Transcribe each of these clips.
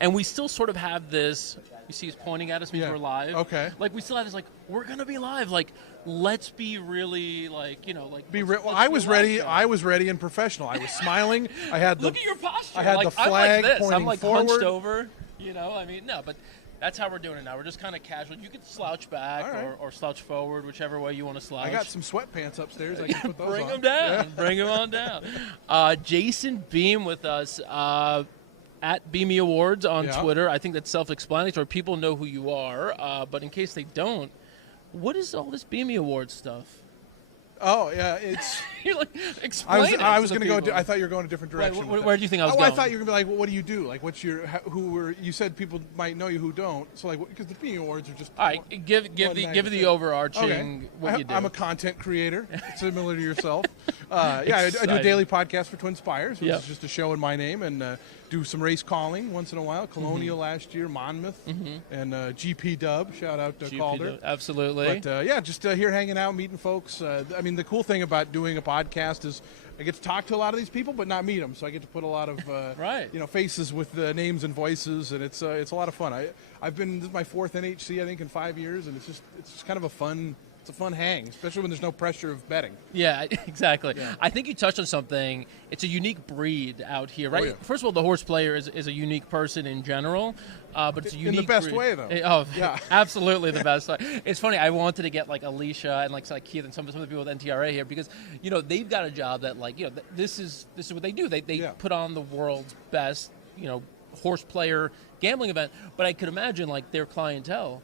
And we still sort of have this. You see, he's pointing at us means Yeah. we're live. Okay. Like we still have this, like we're gonna be live. Like let's be really like like. Well, I was ready. I was ready and professional. I was smiling. I had Look at your posture. I had like, the flag I'm like this. pointing I'm like forward. hunched over. I mean, no, but that's how we're doing it now. We're just kind of casual. You can slouch back All right. or slouch forward, whichever way you want to slouch. I got some sweatpants upstairs. I can put those Bring on. them down. Yeah. Bring them on down. Jason Beam with us at Beamy Awards on Yeah. Twitter. I think that's self-explanatory. People know who you are, but in case they don't, what is all this Beamy Awards stuff? Oh yeah, it's. You're like, explain it. I was to the going to go. people. I thought you were going a different Right, direction. where do you think I was going? I thought you were going to be like, well, what do you do? Like, what's your who were? You said people might know you who don't. So like, because the Beamy Awards are just. All right, give one the night give the thing. overarching Okay. what you do. I'm a content creator, similar to yourself. I do a Exciting. daily podcast for Twin Spires, which Yep. is just a show in my name, and do some race calling once in a while. Colonial last year, Monmouth, and GP Dub. Shout out to GP Calder. Absolutely. But just here hanging out, meeting folks. I mean, the cool thing about doing a podcast is I get to talk to a lot of these people, but not meet them. So I get to put a lot of Right. faces with names and voices, and it's a lot of fun. I've been, this is my fourth NHC I think in 5 years, and it's just kind of a fun hang, especially when there's no pressure of betting. Yeah, exactly. Yeah. I think you touched on something. It's a unique breed out here, right? Oh, yeah. First of all, the horse player is a unique person in general, but it's a In unique the best breed. way, though. Oh, Yeah. absolutely the best way. It's funny. I wanted to get like Alicia and like Keith and some of the people with NTRA here because they've got a job that this is what they do. They Yeah. put on the world's best horse player gambling event. But I could imagine like their clientele.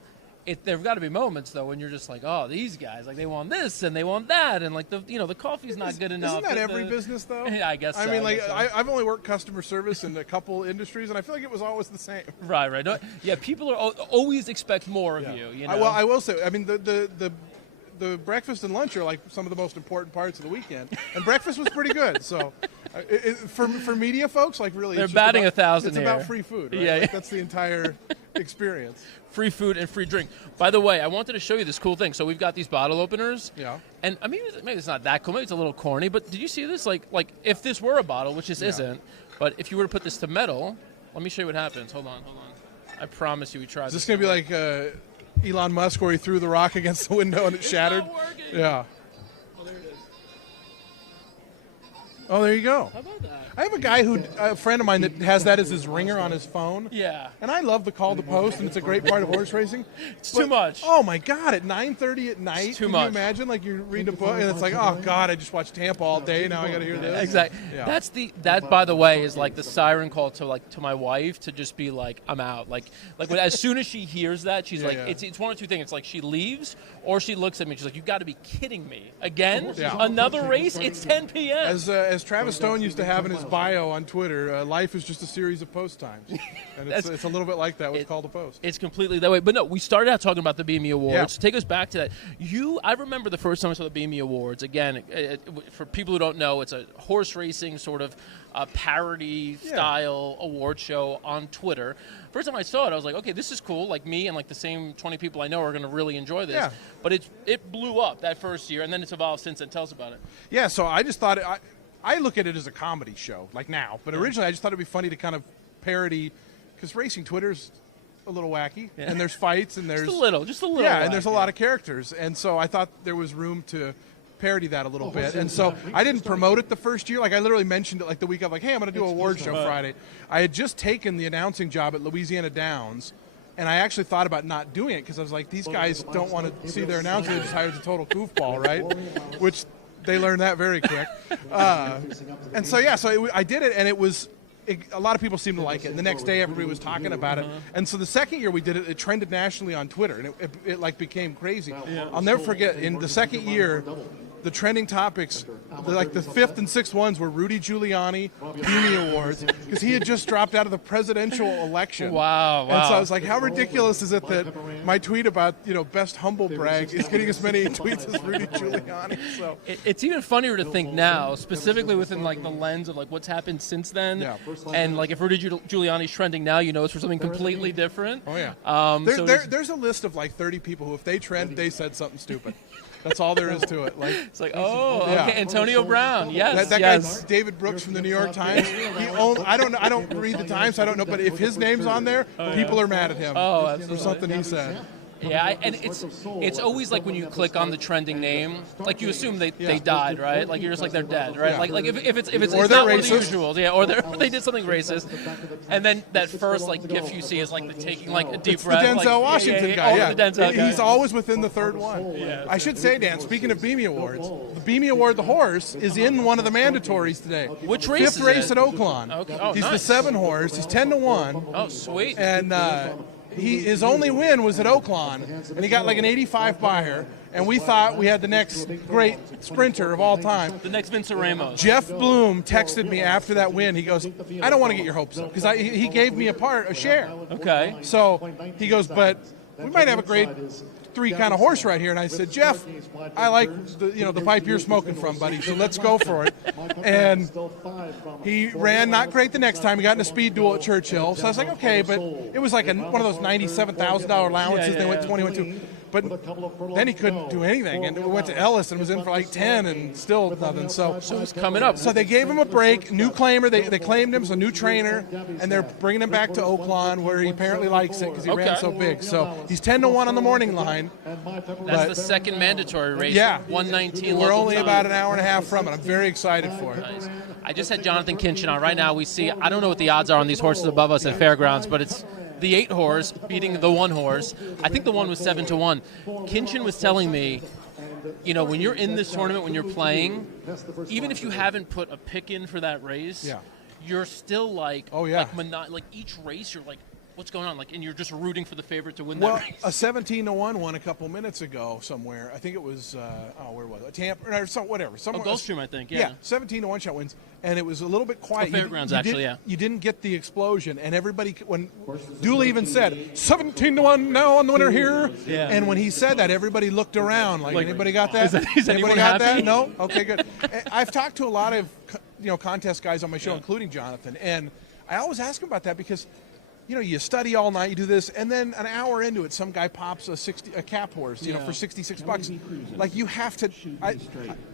There've got to be moments though when you're just like, oh, these guys like they want this and they want that and like the coffee's not good enough. Isn't that every business though? Yeah, I guess. I so, mean, like guess so. I've only worked customer service in a couple industries, and I feel like it was always the same. Right. No, yeah, people are always expect more of Yeah. you. Well, I will say, I mean, the breakfast and lunch are like some of the most important parts of the weekend, and breakfast was pretty good. So, for media folks, like really, They're it's just batting about, 1,000 It's here. about free food, right? Yeah, Like, yeah. that's the entire experience. Free food and free drink. By the way, I wanted to show you this cool thing. So we've got these bottle openers. Yeah. And I mean, maybe it's not that cool. Maybe it's a little corny. But did you see this? Like if this were a bottle, which this isn't, but if you were to put this to metal, let me show you what happens. Hold on. I promise you, we tried. Is this going to be like Elon Musk, where he threw the rock against the window and it shattered? Not working. Yeah. Oh, there it is. Oh, there you go. How about that? I have a friend of mine that has that as his ringer on his phone. Yeah. And I love the call to post, and it's a great part of horse racing. It's too much. Oh my God! At 9:30 at night, It's too can much. you imagine? Like you're reading a book, and it's like, oh God, I just watched Tampa all day. Now I got to hear this. Exactly. Yeah. That by the way is like the siren call to my wife to just be like, I'm out. Like when, as soon as she hears that, she's like, yeah. it's one or two things. It's like she leaves or she looks at me. She's like, you've got to be kidding me again. Yeah. Another race. It's 10 p.m. As Travis Stone used to have in his bio on Twitter, life is just a series of post times, and it's a little bit like that with Call to Post. It's completely that way. But no, we started out talking about the BME Awards. Yeah. To take us back to that, I remember the first time I saw the BME Awards. Again, for people who don't know, it's a horse racing sort of parody style award show on Twitter. First time I saw it, I was like, okay, this is cool. Like me and like the same 20 people I know are going to really enjoy this. Yeah. But it blew up that first year, and then it's evolved since then. Tell us about it. Yeah, so I just thought I look at it as a comedy show, like now. But originally, I just thought it'd be funny to kind of parody, because racing Twitter's a little wacky, and there's fights, and there's Just a little. yeah, and wacky. there's a lot of characters, and so I thought there was room to parody that a little bit. And so I didn't promote it the first year. Like I literally mentioned it like the week of, like, hey, I'm going to do a award show Friday. I had just taken the announcing job at Louisiana Downs. And I actually thought about not doing it because I was like, these guys don't want to see their announcer. They just hired a total goofball, right? Which they learned that very quick. And so, yeah, I did it, and it was a lot of people seemed to like it. And the next day, everybody was talking about it. And so the second year we did it, it trended nationally on Twitter, and it like became crazy. I'll never forget, in the second year, the trending topics, like the fifth and sixth ones were Rudy Giuliani, Beanie Awards, because he had just dropped out of the presidential election. Wow. And so I was like, how ridiculous is it that my tweet about, best humble brag is getting as many tweets as Rudy Giuliani? So It's even funnier to think now, specifically within like the lens of like what's happened since then. Yeah. And like if Rudy Giuliani's trending now, it's for something completely different. Oh, yeah. So There's a list of like 30 people who, if they trend, they said something stupid. That's all there is to it. Like It's like, oh, Yeah. okay, Antonio Brown. Yes, that yes. guy, David Brooks from the New York Times. I don't read the Times, so I don't know. But if his name's on there, people are mad at him Oh, for absolutely. something he said. Yeah, and it's always like when you click on the trending name, like you assume they died, right? Like you're just like they're dead, right? Yeah. Like if it's Or it's they're not one of the racist. usuals, yeah, or they did something racist, and then that first like gif you see is like the taking like a deep It's the breath, Denzel like, Washington yeah, guy. the Denzel guy. He's always within the third one. I should say, Dan, speaking of Beamy Awards, the Beamy Award, the horse, is in one of the mandatories today. Which race Fifth is race it? at Oaklawn. Okay. Oh, He's the nice. 7 horse. He's 10-1. Oh, sweet. And his only win was at Oaklawn, and he got like an 85 buyer. And we thought we had the next great sprinter of all time. The next Vincent Ramos. Jeff Bloom texted me after that win. He goes, "I don't want to get your hopes up," because he gave me a share. Okay. So he goes, "But we might have a great 3 kind of horse right here." And I said, "Jeff, I like the pipe you're smoking from, buddy. So let's go for it." And he ran not great the next time. He got in a speed duel at Churchill. So I was like, okay, but it was like one of those $97,000 allowances. They went 21-2. But then he couldn't do anything, and we went to Ellis and was in for like 10 and still nothing. So it's coming up. So they gave him a break, new claimer. They claimed him as a new trainer, and they're bringing him back to Oaklawn, where he apparently likes it because he ran so big. So he's 10-1 on the morning line. That's the second mandatory race. Yeah. 119. We're local only time. about an hour and a half from it. I'm very excited for it. Nice. I just had Jonathan Kinchin on. Right now we see, I don't know what the odds are on these horses above us at Fairgrounds, but it's the 8 horse beating the 1 horse. I think the 1 was 7-1. Kinchin was telling me, when you're in this tournament, when you're playing, even if you haven't put a pick in for that race, you're still like, like each race, you're like, what's going on? And you're just rooting for the favorite to win that race. A 17-1 won a couple minutes ago somewhere. I think it was, where was it? Tampa, or whatever. Gulfstream, I think, Yeah, 17-1 shot wins. And it was a little bit quiet. Fairgrounds, You didn't get the explosion. And everybody, when Dooley even said, 17-1 now on the winner here. Yeah. And when he said that, everybody looked around like anybody got that? Is anybody anyone got happy? that? No? Okay, good. I've talked to a lot of contest guys on my show, including Jonathan. And I always ask him about that because you study all night, you do this, and then an hour into it, some guy pops a cap horse, for $66. Like you have to.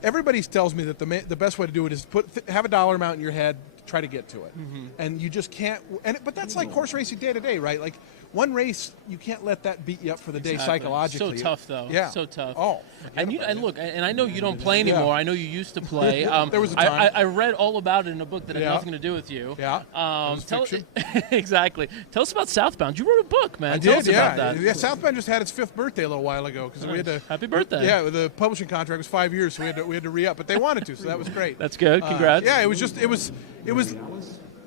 Everybody tells me that the best way to do it is have a dollar amount in your head, try to get to it, and you just can't. But that's like horse racing day to day, right? Like one race, you can't let that beat you up for the day psychologically. So tough, though. Yeah. So tough. Oh. And look, and I know you don't play anymore. Yeah. I know you used to play. There was a time. I read all about it in a book that had nothing to do with you. Yeah. Exactly. Tell us about Southbound. You wrote a book, man. I Tell did, us about that. Yeah, Southbound just had its 5th birthday a little while ago because we had to. Happy birthday. Yeah, the publishing contract was 5 years, so we had to re-up, but they wanted to, so that was great. That's good. Congrats. Yeah, it was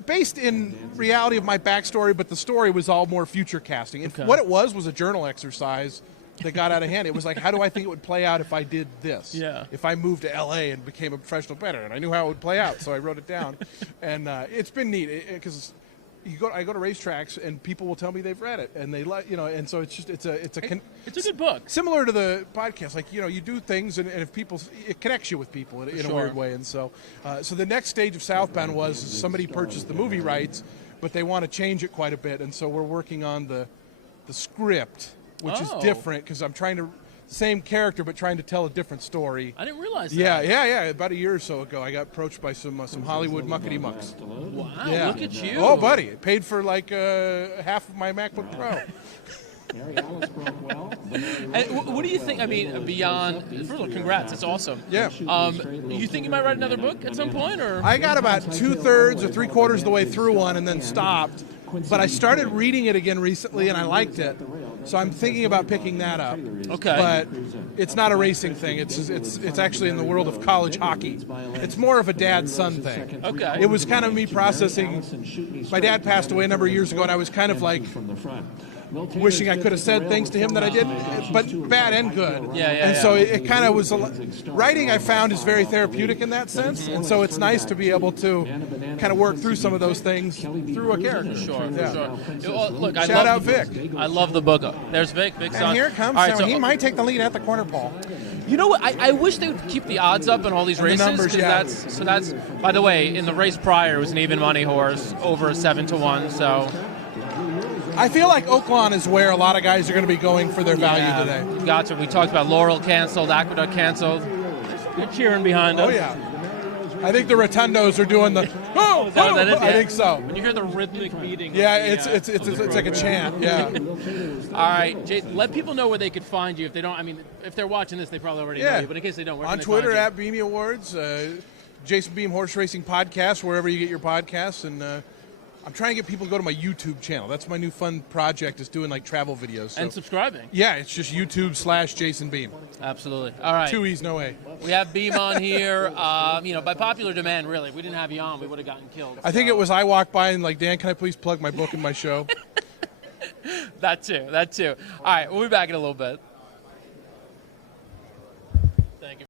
based in reality of my backstory, but the story was all more future casting. Okay. What it was a journal exercise that got out of hand. It was like, how do I think it would play out if I did this? Yeah. If I moved to L.A. and became a professional bettor, and I knew how it would play out, so I wrote it down. And it's been neat because I go to racetracks and people will tell me they've read it and they and so it's a good book. Similar to the podcast, like you do things and if people, it connects you with people in a weird way. And so so the next stage of Southbound was somebody purchased the movie rights, but they want to change it quite a bit, and so we're working on the script, which is different because I'm trying to. Same character, but trying to tell a different story. I didn't realize that. Yeah. About a year or so ago, I got approached by some Hollywood muckety mucks. Wow, Yeah. look at you. Oh, buddy, it paid for like half of my MacBook Pro. And what do you think? I mean, beyond, first of all, congrats. It's awesome. Yeah. You think you might write another book at some point, or? I got about 2/3 or 3/4 of the way through one and then stopped. But I started reading it again recently, and I liked it. So I'm thinking about picking that up. Okay. But it's not a racing thing. It's actually in the world of college hockey. It's more of a dad-son thing. Okay. It was kind of me processing. My dad passed away a number of years ago, and I was kind of like wishing I could have said things to him that I didn't, but bad and good. And so it kind of was. Writing, I found, is very therapeutic in that sense, and so it's nice to be able to kind of work through some of those things through a character. Sure. Well, look, Shout out Vic. I love the book. There's Vic. Vic's on. And here comes All right, someone. He might take the lead at the corner, Paul. You know what? I wish they would keep the odds up in all these And the races. numbers, 'Cause yeah. that's. By the way, in the race prior, it was an even money horse over 7-1. So. I feel like Oaklawn is where a lot of guys are going to be going for their value today. Gotcha. We talked about Laurel canceled, Aqueduct canceled. They're cheering behind us. Oh, yeah. I think the Rotundos are doing the, oh, Is that what that is? I think so. When you hear the rhythmic beating. Yeah, of it's like a chant, yeah. All right, Jason, let people know where they could find you if they don't. I mean, if they're watching this, they probably already know you. But in case they don't, where on can they Twitter find you? at Beamy Awards, Jason Beam Horse Racing Podcast, wherever you get your podcasts, and I'm trying to get people to go to my YouTube channel. That's my new fun project, is doing like travel videos. So. And subscribing. Yeah, it's just YouTube/Jason Beam. Absolutely. All right. 2 E's, no A. We have Beam on here. By popular demand, really. If we didn't have you on, we would have gotten killed. I think it was I walked by and like, Dan, can I please plug my book and my show? That too. All right, we'll be back in a little bit.